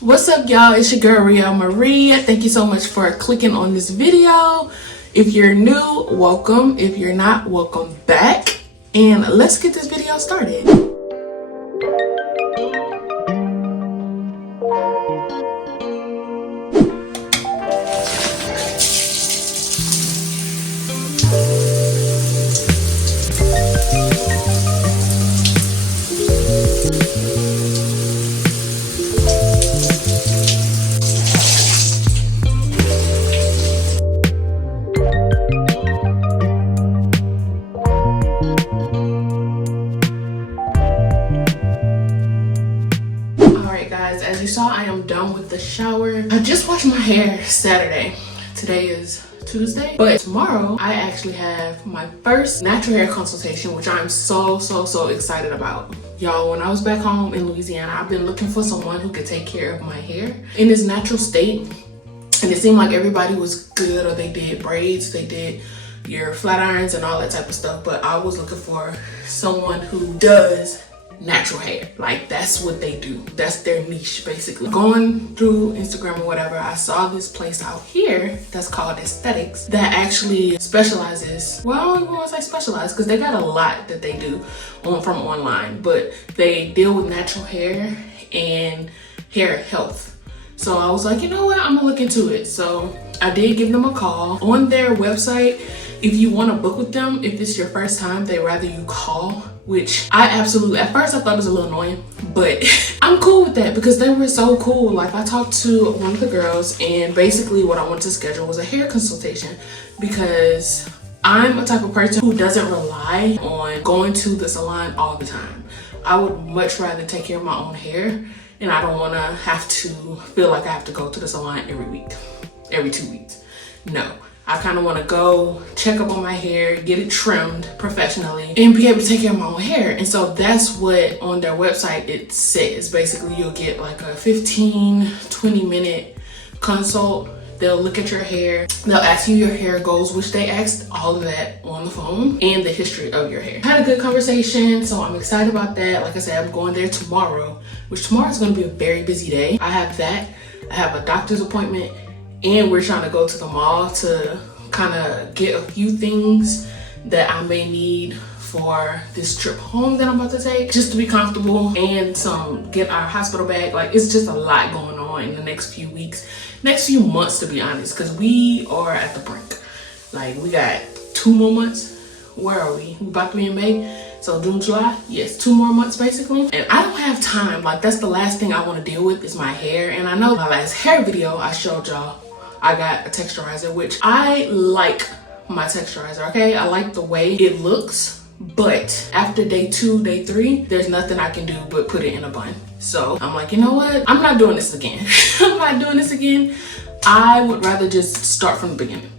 What's up, y'all? It's your girl Ria Marie. Thank you so much for clicking on this video. If you're new, welcome. If you're not, welcome back. And let's get this video started. As you saw, I am done with the shower. I just washed my hair Saturday. Today is Tuesday, but tomorrow I actually have my first natural hair consultation, which I'm so excited about. Y'all, when I was back home in Louisiana, I've been looking for someone who could take care of my hair in its natural state, and it seemed like everybody was good, or they did braids, they did your flat irons and all that type of stuff, but I was looking for someone who does natural hair. Like, that's what they do. That's their niche, basically. Going through Instagram or whatever, I saw this place out here that's called Aesthetics that actually specializes, well, I don't even want to say specialize, because they got a lot that they do from online, but they deal with natural hair and hair health. So I was like, you know what, I'm gonna look into it. So I did give them a call. On their website, if you want to book with them, if it's your first time, they rather you call, which I absolutely, at first I thought it was a little annoying, but I'm cool with that because they were so cool. Like, I talked to one of the girls, and basically what I wanted to schedule was a hair consultation because I'm a type of person who doesn't rely on going to the salon all the time. I would much rather take care of my own hair, and I don't want to have to feel like I have to go to the salon every week, every 2 weeks. No. I kind of want to go check up on my hair, get it trimmed professionally, and be able to take care of my own hair. And so that's what on their website it says. Basically, you'll get like a 15-20 minute consult. They'll look at your hair. They'll ask you your hair goals, which they asked all of that on the phone, and the history of your hair. I had a good conversation, so I'm excited about that. Like I said, I'm going there tomorrow, which tomorrow is going to be a very busy day. I have that. I have a doctor's appointment, and we're trying to go to the mall to kind of get a few things that I may need for this trip home that I'm about to take, just to be comfortable, and get our hospital bag. Like, it's just a lot going on in the next few weeks, next few months, to be honest, because we are at the brink. Like, we got 2 more months. Where are we? We about to be in May. So June, July, yes, 2 more months basically. And I don't have time. Like, that's the last thing I want to deal with is my hair. And I know my last hair video I showed y'all, I got a texturizer, which I like my texturizer, okay? I like the way it looks, but after day 2, day 3, there's nothing I can do but put it in a bun. So I'm like, you know what? I'm not doing this again. I'm not doing this again. I would rather just start from the beginning,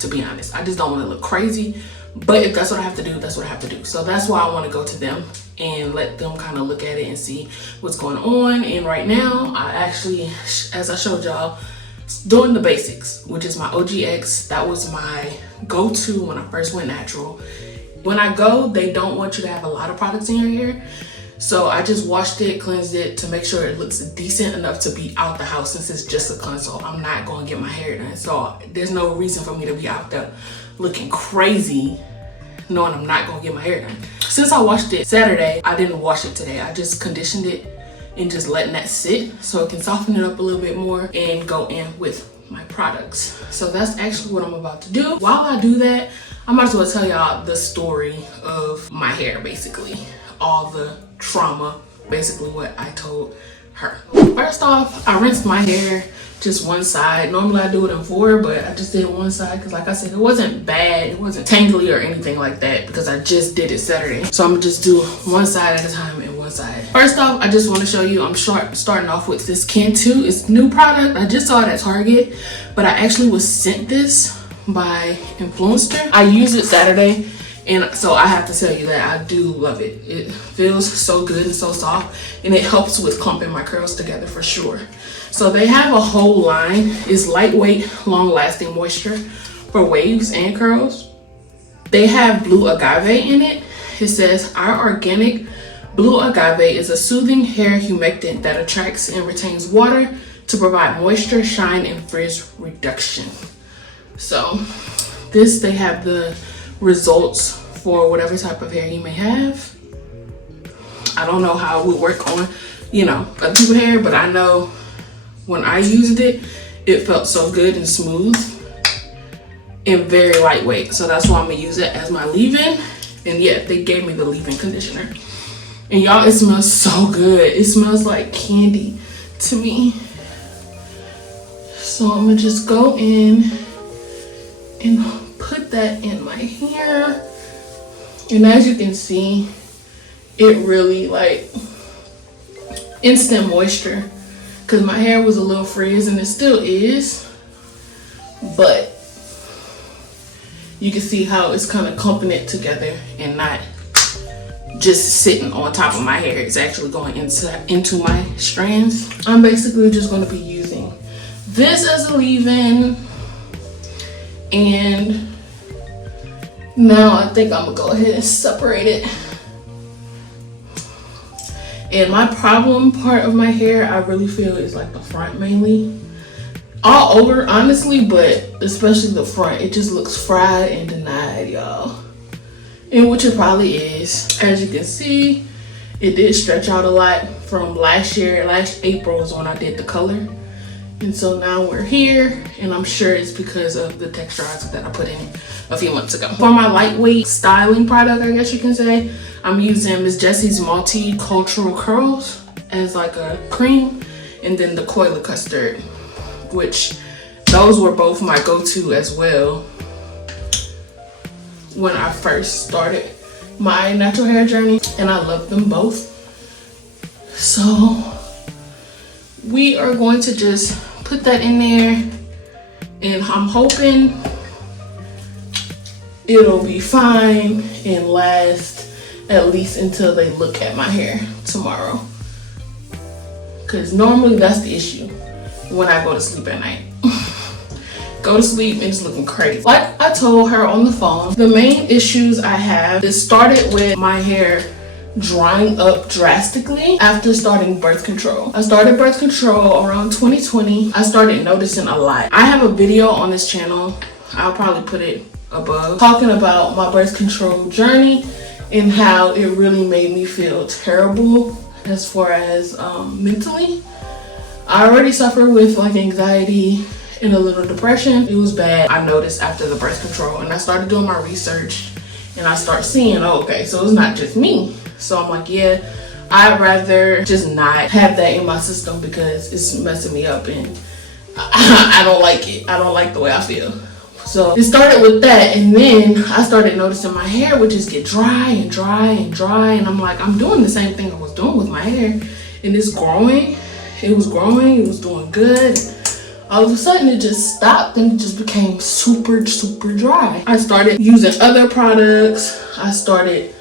to be honest. I just don't want to look crazy, but if that's what I have to do, that's what I have to do. So that's why I want to go to them and let them kind of look at it and see what's going on. And right now, I actually, as I showed y'all, doing the basics, which is my OGX. That was my go-to when I first went natural. When I go, they don't want you to have a lot of products in your hair. So I just washed it, cleansed it to make sure it looks decent enough to be out the house, since it's just a consult. I'm not going to get my hair done. So there's no reason for me to be out there looking crazy knowing I'm not going to get my hair done. Since I washed it Saturday, I didn't wash it today. I just conditioned it and just letting that sit so it can soften it up a little bit more and go in with my products. So that's actually what I'm about to do. While I do that, I might as well tell y'all the story of my hair, basically. All the trauma, basically what I told her. First off, I rinsed my hair just one side. Normally I do it in 4, but I just did one side because, like I said, it wasn't bad. It wasn't tangly or anything like that because I just did it Saturday. So I'm gonna just do one side at a time and one side. First off, I just want to show you, I'm starting off with this Cantu. It's new product. I just saw it at Target, but I actually was sent this by Influencer. I used it Saturday, and so I have to tell you that I do love it. It feels so good and so soft, and it helps with clumping my curls together for sure. So they have a whole line. It's lightweight, long-lasting moisture for waves and curls. They have blue agave in it. It says, our organic blue agave is a soothing hair humectant that attracts and retains water, to provide moisture, shine, and frizz reduction. So this, they have the results for whatever type of hair you may have. I don't know how it would work on, you know, other people's hair, but I know when I used it, it felt so good and smooth and very lightweight. So that's why I'm gonna use it as my leave-in. And yeah, they gave me the leave-in conditioner. And y'all, it smells so good. It smells like candy to me. So I'm gonna just go in and put that in my hair. And as you can see, it really like instant moisture, because my hair was a little frizz and it still is, but you can see how it's kind of clumping it together and not just sitting on top of my hair. It's actually going into my strands. I'm basically just going to be using this as a leave-in, and now I think I'm gonna go ahead and separate it. And my problem part of my hair, I really feel, is like the front mainly. All over, honestly, but especially the front. It just looks fried and denied, y'all. And which it probably is. As you can see, it did stretch out a lot from last year. Last April was when I did the color. And so now we're here, and I'm sure it's because of the texturizer that I put in it a few months ago. For my lightweight styling product, I guess you can say, I'm using Miss Jessie's Multicultural Curls as like a cream, and then the Coila Custard, which those were both my go-to as well when I first started my natural hair journey, and I love them both. So we are going to just put that in there, and I'm hoping it'll be fine and last at least until they look at my hair tomorrow, because normally that's the issue when I go to sleep at night. Go to sleep and it's looking crazy. Like I told her on the phone, the main issues I have, it started with my hair drying up drastically after starting birth control. I started birth control around 2020. I started noticing a lot. I have a video on this channel, I'll probably put it above, talking about my birth control journey and how it really made me feel terrible as far as mentally. I already suffer with like anxiety and a little depression. It was bad. I noticed after the birth control, and I started doing my research, and I start seeing, oh, okay, so it's not just me. So I'm like, yeah, I'd rather just not have that in my system because it's messing me up, and I don't like it. I don't like the way I feel. So it started with that, and then I started noticing my hair would just get dry and dry and dry, and I'm like, I'm doing the same thing I was doing with my hair, and it's growing. It was growing, it was doing good. All of a sudden it just stopped and it just became super, super dry. I started using other products. I started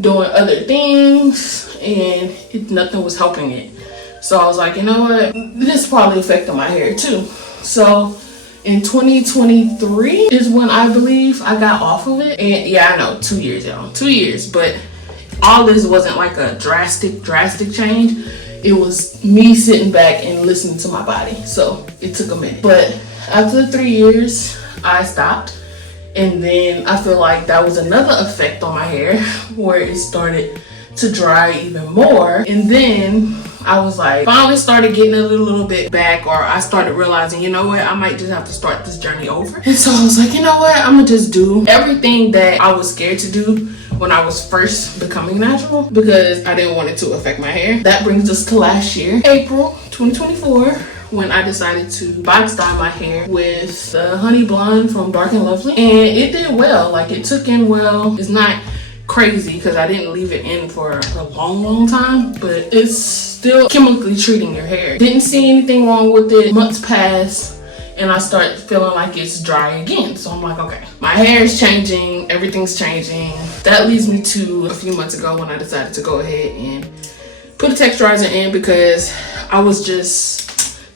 doing other things, and nothing was helping it. So I was like, you know what? This probably affected my hair too. So in 2023 is when I believe I got off of it. And yeah, I know, 2 years, y'all. 2 years, but all this wasn't like a drastic change. It was me sitting back and listening to my body. So it took a minute. But after the 3 years, I stopped. And then I feel like that was another effect on my hair where it started to dry even more. And then I was like, finally started getting a little bit back, or I started realizing, you know what, I might just have to start this journey over. And so I was like, you know what, I'm gonna just do everything that I was scared to do when I was first becoming natural, because I didn't want it to affect my hair. That brings us to last year, April 2024, when I decided to box dye my hair with the honey blonde from Dark and Lovely, and it did well. Like, it took in well. It's not crazy because I didn't leave it in for a long time, but it's still chemically treating your hair. Didn't see anything wrong with it. Months passed and I start feeling like it's dry again. So I'm like, okay, my hair is changing, everything's changing. That leads me to a few months ago when I decided to go ahead and put a texturizer in, because I was just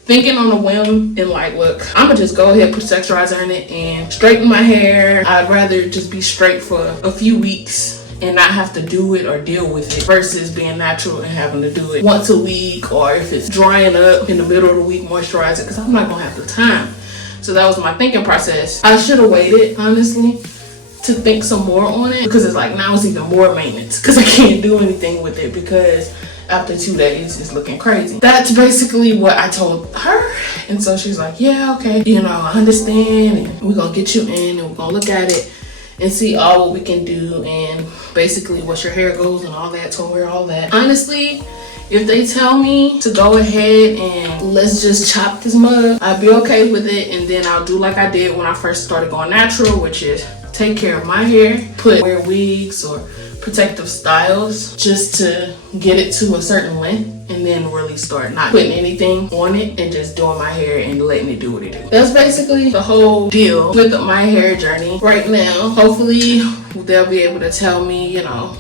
thinking on a whim and like, look, I'm gonna just go ahead and put texturizer in it and straighten my hair. I'd rather just be straight for a few weeks and not have to do it or deal with it, versus being natural and having to do it once a week, or if it's drying up in the middle of the week, moisturize it, because I'm not gonna have the time. So that was my thinking process. I should have waited, honestly, to think some more on it, because it's like now it's even more maintenance because I can't do anything with it, because after 2 days it's looking crazy. That's basically what I told her, and so she's like, yeah, okay, you know, I understand, and we're gonna get you in and we're gonna look at it and see all what we can do, and basically what your hair goes and all that. Told her all that. Honestly, if they tell me to go ahead and let's just chop this mug, I'd be okay with it, and then I'll do like I did when I first started going natural, which is take care of my hair, wear wigs or protective styles just to get it to a certain length, and then really start not putting anything on it and just doing my hair and letting it do what it do. That's basically the whole deal with my hair journey right now. Hopefully they'll be able to tell me, you know,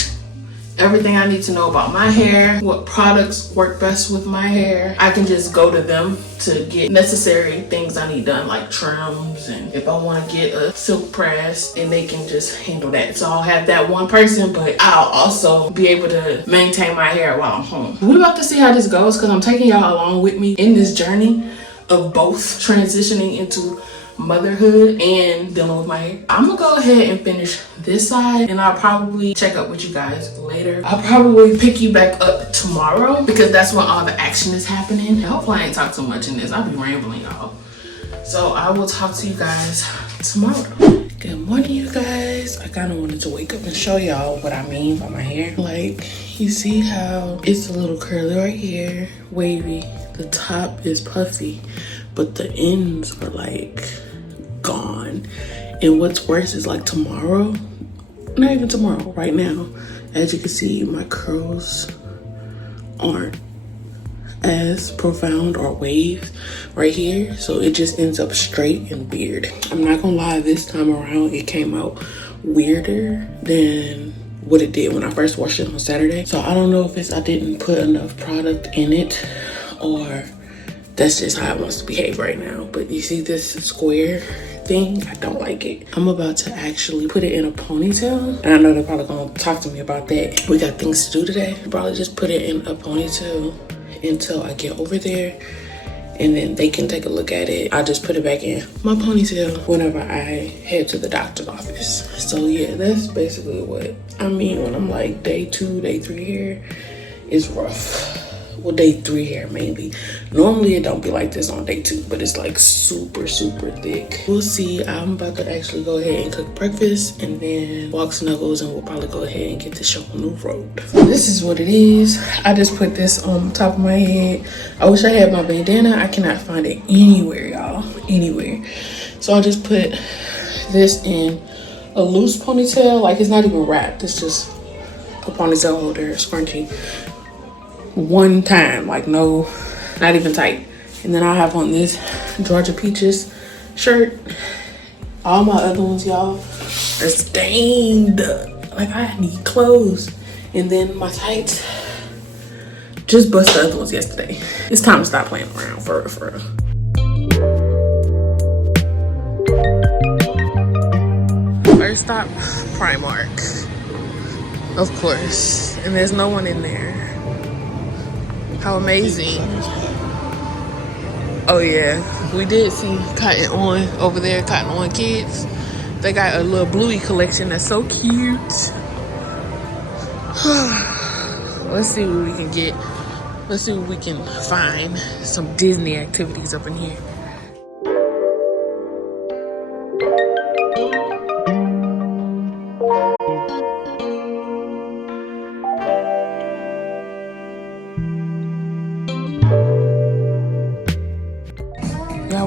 everything I need to know about my hair, what products work best with my hair. I can just go to them to get necessary things I need done, like trims, and if I want to get a silk press, and they can just handle that. So I'll have that one person, but I'll also be able to maintain my hair while I'm home. We're about to see how this goes, because I'm taking y'all along with me in this journey of both transitioning into motherhood and dealing with my hair. I'm gonna go ahead and finish this side, and I'll probably check up with you guys later. I'll probably pick you back up tomorrow, because that's when all the action is happening. Hopefully I ain't talk too much in this. I'll be rambling, y'all. So I will talk to you guys tomorrow. Good morning, you guys. I kind of wanted to wake up and show y'all what I mean by my hair. Like, you see how it's a little curly right here, wavy. The top is puffy, but the ends are like gone. And what's worse is like tomorrow, not even tomorrow, right now, as you can see, my curls aren't as profound or waved right here, so it just ends up straight and weird. I'm not gonna lie, this time around it came out weirder than what it did when I first washed it on Saturday. So I don't know if it's I didn't put enough product in it, or that's just how it wants to behave right now. But you see this square thing? I don't like it. I'm about to actually put it in a ponytail, and I know they're probably gonna talk to me about that. We got things to do today. I'll probably just put it in a ponytail until I get over there, and then they can take a look at it. I'll just put it back in my ponytail whenever I head to the doctor's office. So yeah, that's basically what I mean when I'm like day 2, day 3 hair is rough. Well, day 3 hair mainly. Normally it don't be like this on day 2, but it's like super thick. We'll see. I'm about to actually go ahead and cook breakfast and then walk Snuggles, and we'll probably go ahead and get this show on the road. So this is what it is. I just put this on top of my head. I wish I had my bandana. I cannot find it anywhere, y'all. Anywhere. So I'll just put this in a loose ponytail. Like, it's not even wrapped. It's just a ponytail holder, scrunchie. One time, like, no, not even tight. And then I have on this Georgia Peaches shirt. All my other ones, y'all, are stained. Like, I need clothes. And then my tights, just bust the other ones yesterday. It's time to stop playing around, for real. First stop, Primark, of course. And there's no one in there. How amazing. Oh yeah, we did see Cotton On over there, Cotton On Kids. They got a little Bluey collection that's so cute. Let's see what we can get. Let's see what we can find. Some Disney activities up in here.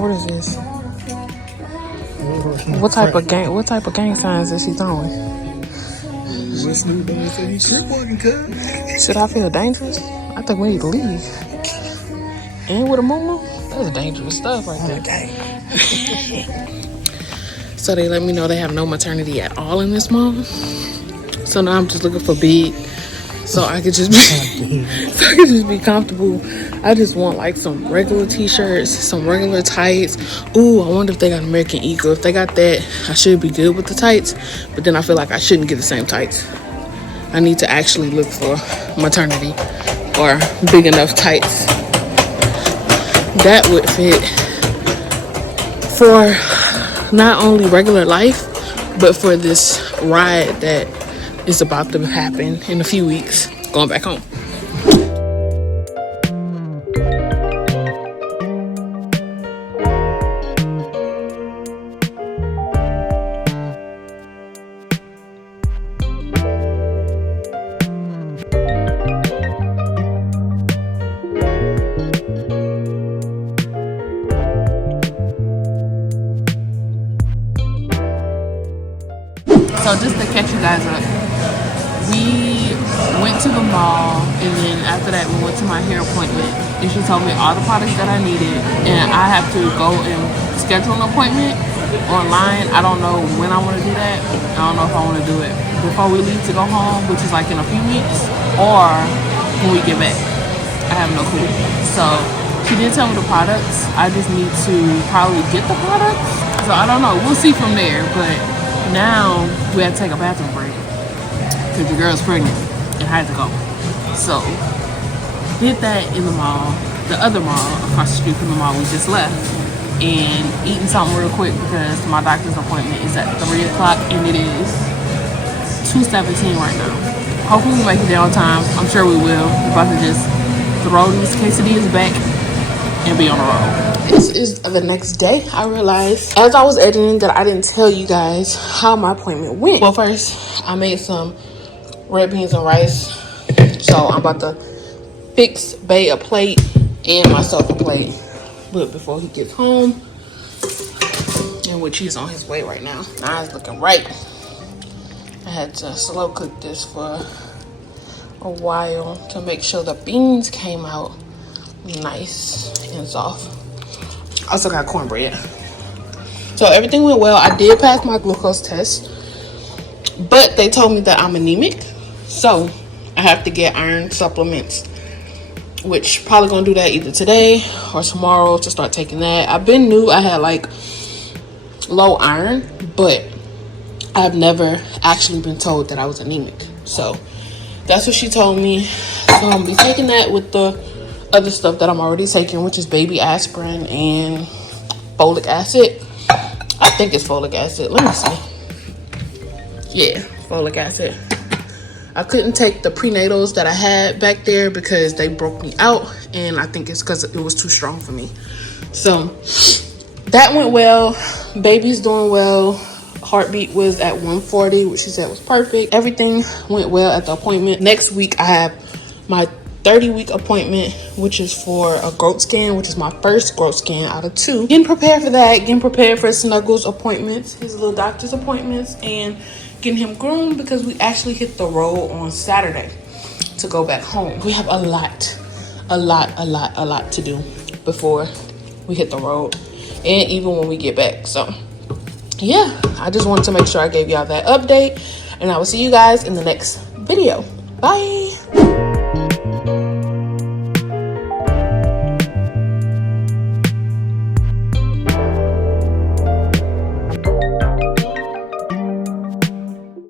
What is this? What type of gang signs is she throwing? Should I feel dangerous? I think we need to leave. And with a moo-moo? That's dangerous stuff right there. So they let me know they have no maternity at all in this mall. So now I'm just looking for big, so I could just be comfortable. I just want like some regular t-shirts, some regular tights. Ooh, I wonder if they got American Eagle. If they got that, I should be good with the tights. But then I feel like I shouldn't get the same tights. I need to actually look for maternity or big enough tights that would fit for not only regular life, but for this ride that is about to happen in a few weeks, going back home. So just to catch you guys up, we went to the mall, and then after that we went to my hair appointment, and she told me all the products that I needed, and I have to go and schedule an appointment online. I don't know when I want to do that. I don't know if I want to do it before we leave to go home, which is like in a few weeks, or when we get back. I have no clue. So she did tell me the products. I just need to probably get the products. So I don't know. We'll see from there, but now we had to take a bathroom break because the girl's pregnant and I had to go. So did that in the mall, the other mall across the street from the mall we just left, and eating something real quick because my doctor's appointment is at 3 o'clock and it is 2:17 right now. Hopefully we make it there on time. I'm sure we will. We're about to just throw these quesadillas back and be on the road. This is the next day. I realized as I was editing that I didn't tell you guys how my appointment went. Well, first I made some red beans and rice, so I'm about to fix Bae a plate and myself a plate, but before he gets home, and which he's on his way right now. Now it's looking right. I had to slow cook this for a while to make sure the beans came out nice and soft. I also got cornbread. So everything went well. I did pass my glucose test, but they told me that I'm anemic, so I have to get iron supplements, which probably gonna do that either today or tomorrow to start taking that. I've been knew I had like low iron, but I've never actually been told that I was anemic. So that's what she told me. So I'm gonna be taking that with the other stuff that I'm already taking, which is baby aspirin and folic acid. I think it's folic acid. Let me see. Yeah, folic acid. I couldn't take the prenatals that I had back there because they broke me out, and I think it's because it was too strong for me. So that went well. Baby's doing well. Heartbeat was at 140, which she said was perfect. Everything went well at the appointment. Next week I have my 30-week appointment, which is for a growth scan, which is my first growth scan out of 2. Getting prepared for that, getting prepared for Snuggles appointments, his little doctor's appointments, and getting him groomed because we actually hit the road on Saturday to go back home. We have a lot to do before we hit the road, and even when we get back. So yeah, I just wanted to make sure I gave y'all that update, and I will see you guys in the next video. Bye.